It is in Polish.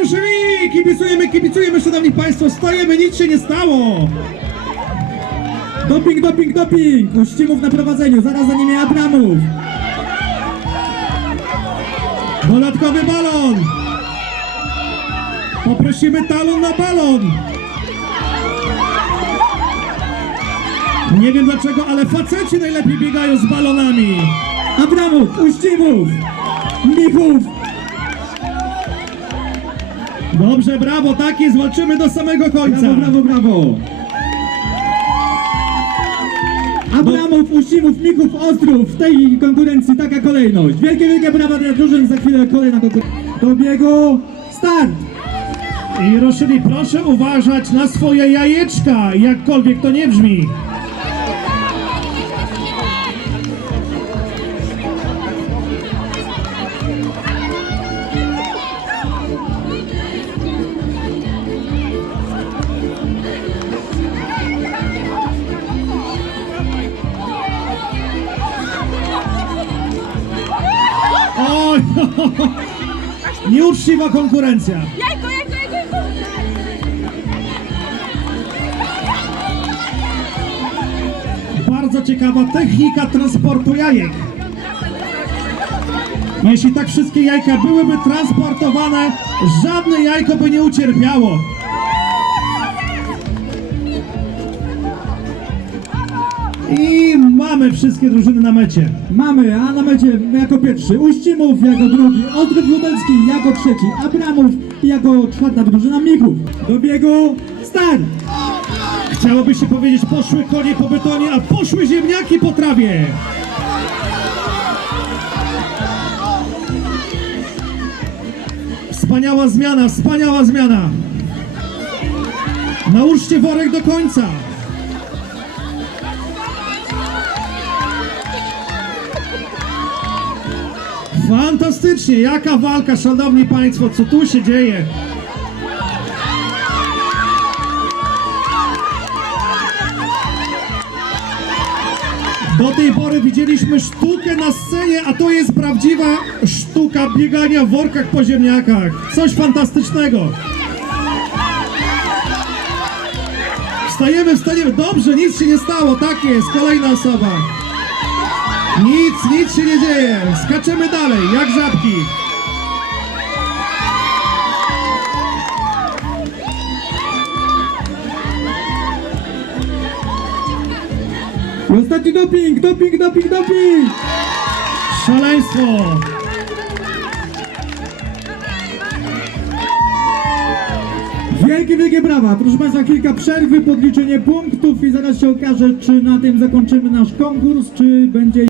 ruszyli! Kibicujemy, kibicujemy, szanowni państwo, stajemy, nic się nie stało! Doping, doping, doping! Uścimów na prowadzeniu, zaraz za nimi Abramów. Dodatkowy balon! Poprosimy talon na balon! Nie wiem dlaczego, ale faceci najlepiej biegają z balonami! Abramów, Uścimów! Michów! Dobrze, brawo, tak jest, walczymy do samego końca! Brawo, brawo, brawo! Abramów, Uścimów, Michów, Ostrów w tej konkurencji taka kolejność. Wielkie, wielkie brawa dla drużyn, za chwilę kolejna konkurencja. Do biegu, start! I ruszyli, proszę uważać na swoje jajeczka, jakkolwiek to nie brzmi. nieuczciwa konkurencja. Jajko, jajko, jajko, jajko! Bardzo ciekawa technika transportu jajek. Jeśli tak wszystkie jajka byłyby transportowane, żadne jajko by nie ucierpiało. I mamy wszystkie drużyny na mecie. Mamy, a na mecie jako pierwszy Uścimów, jako drugi Ostrów Lubelski, jako trzeci Abramów jako czwarta drużyna Michów. Do biegu, start! Chciałoby się powiedzieć, poszły konie po betonie, a poszły ziemniaki po trawie. Wspaniała zmiana, wspaniała zmiana. Nałóżcie worek do końca. Fantastycznie, jaka walka, szanowni państwo, co tu się dzieje? Do tej pory widzieliśmy sztukę na scenie, a to jest prawdziwa sztuka biegania w workach po ziemniakach. Coś fantastycznego. Wstajemy, wstajemy. Dobrze, nic się nie stało. Tak jest, kolejna osoba. Nic, nic się nie dzieje. Skaczemy dalej, jak żabki. I ostatni doping, doping, doping, doping! Szaleństwo. Wielkie, wielkie brawa! Proszę Państwa, kilka przerwy, podliczenie punktów i zaraz się okaże, czy na tym zakończymy nasz konkurs, czy będzie